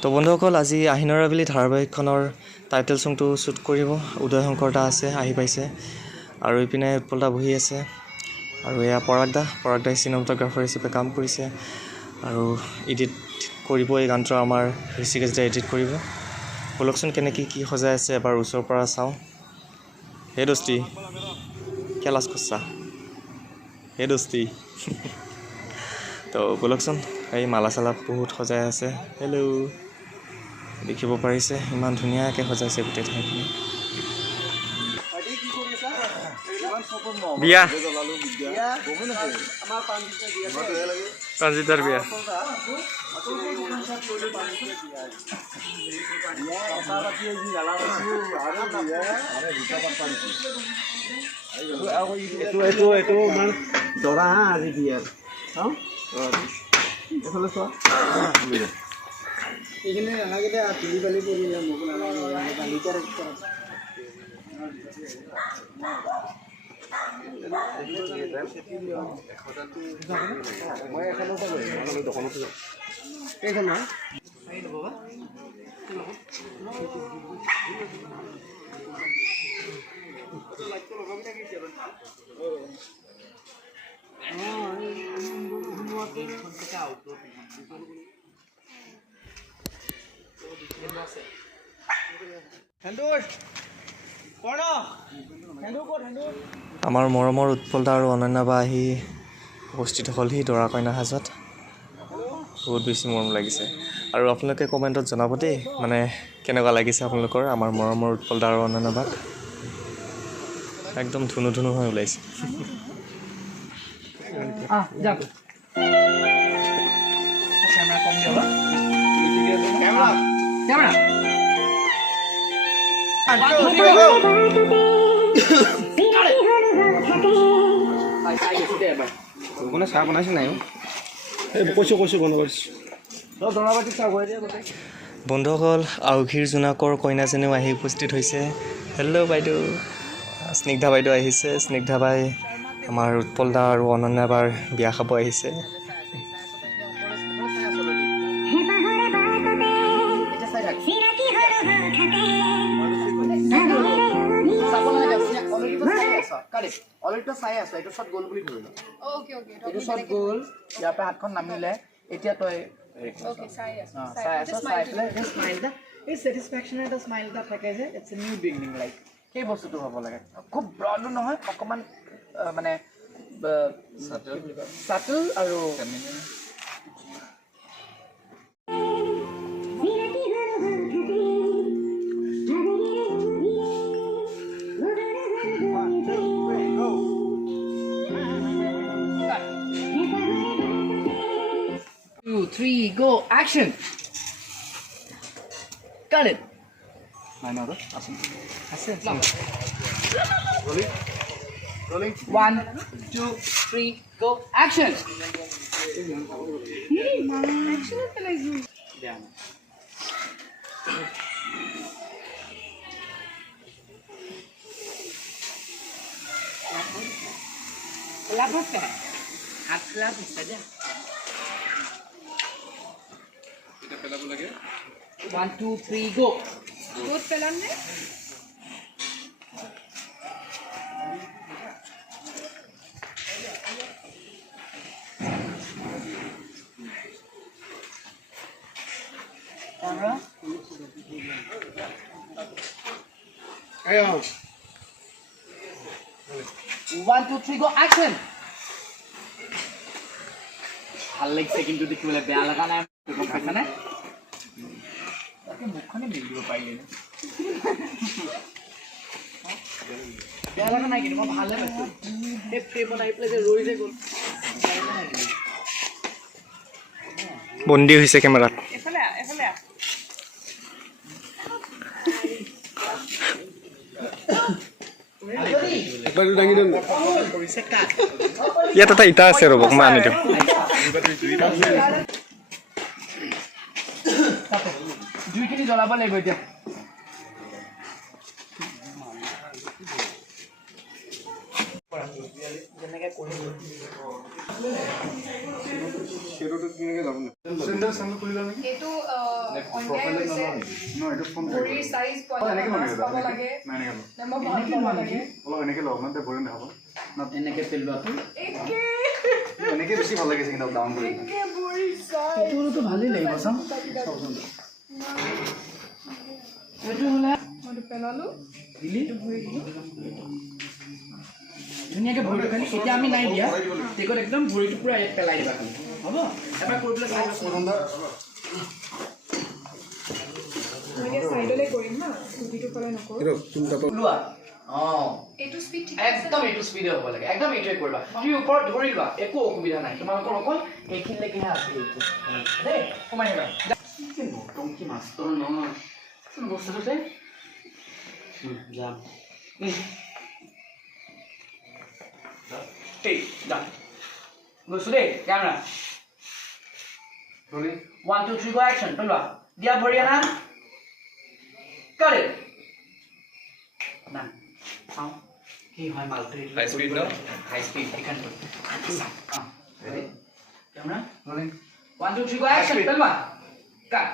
তো বন্ধুসকল আজি আহিনৰা বুলি ধাৰাবাহিকখনৰ টাইটেল ছংটো শ্বুট কৰিব উদয় শংকৰ দা আছে আহি পাইছে আৰু ইপিনে উৎপল দা বহি আছে আৰু এয়া পৰাগ দাই চিনেমাটোগ্ৰাফাৰ হিচাপে কাম কৰিছে আৰু এডিট কৰিব এই গানটো আমাৰ ঋষিকেশ দাই এডিট কৰিব বলকচোন কেনেকৈ কি সজাই আছে এবাৰ ওচৰৰ পৰা চাওঁ হে দোস্তি কেলাছ কচ্ছা হে দোস্তি তো বলকচোন এই মালা চালা বহুত সজাই আছে হেল্ল' দেখিব পাৰিছে ইমান ধুনীয়াকৈ সজাইছে গোটেই ঠাইখিনি বিয়া ৰঞ্জিতৰ বিয়া এইটো ইমান দৰা হা আজি বিয়াৰ চাওঁ এইফালে চোৱা এইখিনি নালাগে দে তুলি বালি পৰিলে মোক নালাগে বালি কৰে মই এখনতে লৈ দোকানতে যাওঁ এইখন নহয় আমাৰ মৰমৰ উৎপল দা আৰু অনন্যা বা আহি উপস্থিত হ'লহি দৰা কইনা সাজত বহুত বেছি মৰম লাগিছে আৰু আপোনালোকে কমেণ্টত জনাব দেই মানে কেনেকুৱা লাগিছে আপোনালোকৰ আমাৰ মৰমৰ উৎপল দা আৰু অনন্যা বাক একদম ধুনু ধুনু হৈ ওলাইছে চাহ বনাইছে নাই কৈছোঁ বন্ধুসকল আউঘিৰ জোনাকৰ কইনাজনীও আহি উপস্থিত হৈছে হেল্ল' বাইদেউ স্নিগ্ধা বাইদেউ আহিছে স্নিগ্ধা বাই আমাৰ উৎপল দা আৰু অনন্যা বাৰ বিয়া খাব আহিছে অলৰেডি চাই আছো এইটো শ্বট গ'ল বুলি ধৰিলো এইটো শ্বট গ'ল ইয়াৰ পৰা হাতখন নামিলে এতিয়া তই চাই পেলাই স্মাইল এটা এই ছেটিছফেকশ্যন এটা স্মাইল এটা থাকে যে it's a new beginning like সেই বস্তুটো হ'ব লাগে খুব ব্ৰডো নহয় অকণমান মানে চাটল আৰু Three, go, action! Got it! Rolling. 1, 2, 3, go, action! One, two, three, go. Good pelan ne? Camera. Ayo. 1, 2, 3, go, action. ভাল লাগিছে কিন্তু দেখিবলৈ বেয়া লগা নাই গম পাইছানে মুখখনে মিল দিব পাৰিলে বেয়া লগা নাই কিন্তু মই ভালে পাইছোঁ সেই বনাই পেলাই যে ৰৈ যে গ'ল বন্দী হৈছে কেমেৰাত এফালে ইয়াত এটা ইটা আছে ৰ'ব মই আনি দিওঁ জুইখিনি জ্বলাব লাগিব এতিয়া যেনেকৈ কৰিব এইটো অন্যায় হৈছে ভৰিৰ চাইজ পাব লাগে এনেকে পেলোৱাটো এনেকে বেছি ভাল লাগিছে কিন্তু ডাউন কৰি এইটোতো ভালেই লাগিব চাম এইটো হ'লে মই পেলালো দিলি ধুনীয়াকৈ ভৰিটো খালি এতিয়া আমি নাই দিয়া টেকত একদম ভৰিটো পুৰা ইয়াত পেলাই দিবা খালি হ'ব এবাৰ কৰি পেলাই চাই মই সাইডলে কৰিম না স্কুটিটো ফালে নকৰো লোৱা এইটো স্পিড ঠিক একদম এইটো স্পিডে হ'ব লাগে একদম এইটোৱে কৰিবা তুমি ওপৰত ধৰি লোৱা একো অসুবিধা নাই তোমালোকৰ অকল এইখিনিলৈকেহে আছে এইটো দেই সোমাই আহিবা নতুনকি মাষ্টৰ নহয় বস্তুটো যে যাম ঠিক যাম গৈছোঁ দেই কেমেৰা 1 2 3 go action পেলোৱা দিয়া ভৰিয়া না cut it না চাওঁ কি হয় মালটো হাই স্পীড ন হাই স্পীড এখান ready camera rolling 1 2 3 go action পেলোৱা কাট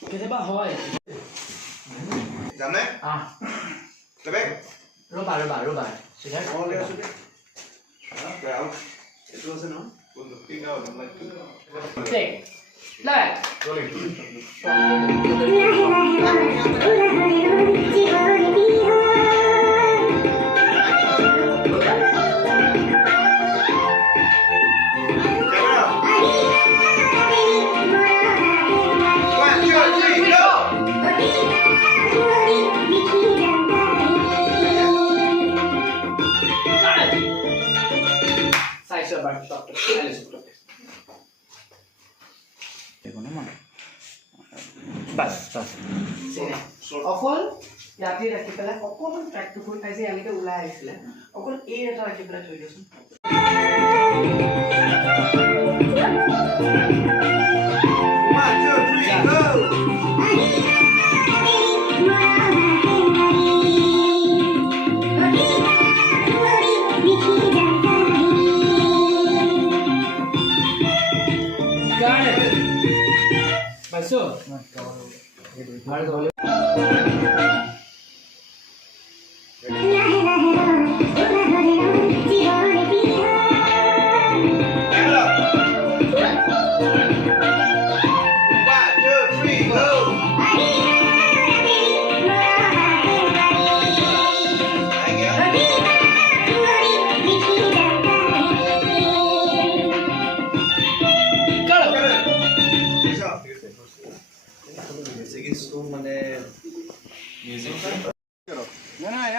কেতিয়াবা হয় জানে তবে ৰবা ৰবা ৰবা চিধা এইটো আছে ন Take. Left. Side step back, stop. बस बस অকল ইয়াতে ৰাখি পেলাই অকণমান ট্ৰেকটো কৰি খাইছে ইয়ালৈকে ওলাই আহিছিলে অকল এই এটা ৰাখি পেলাই থৈ দিয়চোন পাইছো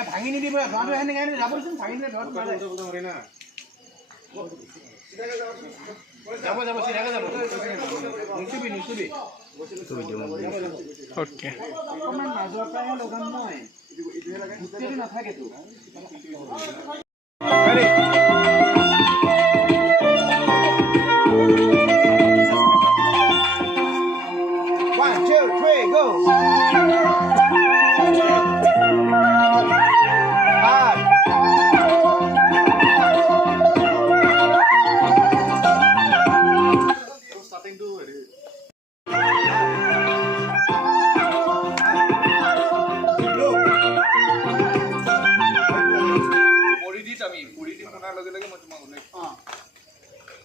ভাঙি নিদিব গাঁৱটো সেনেকে যাবচোন ভাঙি নিলে ঘৰত না যাব যাব চিধাকে যাব নুচুবি নুচুবি অ'কে অকণমান মাজৰ পৰাহে লগাম মই গোটেইটো নাথাকেতো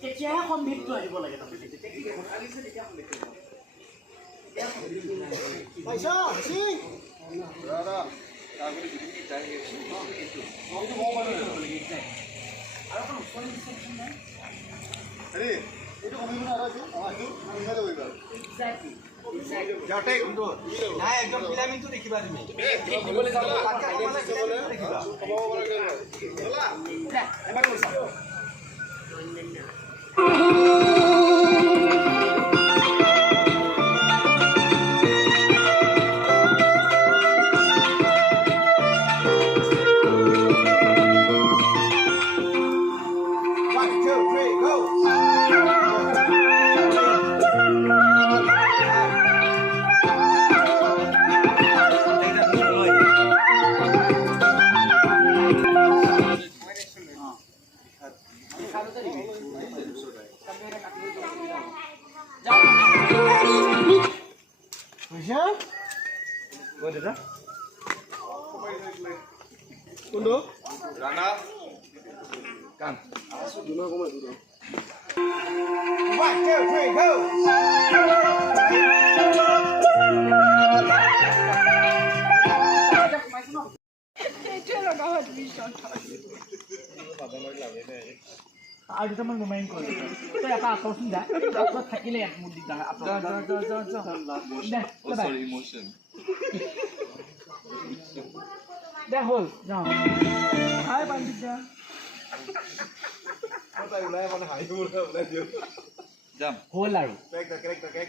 তেতিয়াহে সম্ভিতটো আহিব লাগে Go! Go Dada. Undo. Rana. Come. 1, 2, 3, go. আৰু দুটামান মোমেণ্ট কৰি তই এটা আঁতৰচোন যা আঁতৰত থাকিলে মোৰ দিগদাৰ দে হ'ল যাওঁ হাই পানী যা Jam. হ'ল আৰু Correct.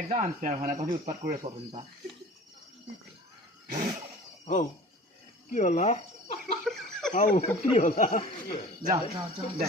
একদম আনফেয়াৰ হয় না তহঁতি উৎপাত কৰি আছ আপুনি তাত কি হ'লা কি হ'লা যা দে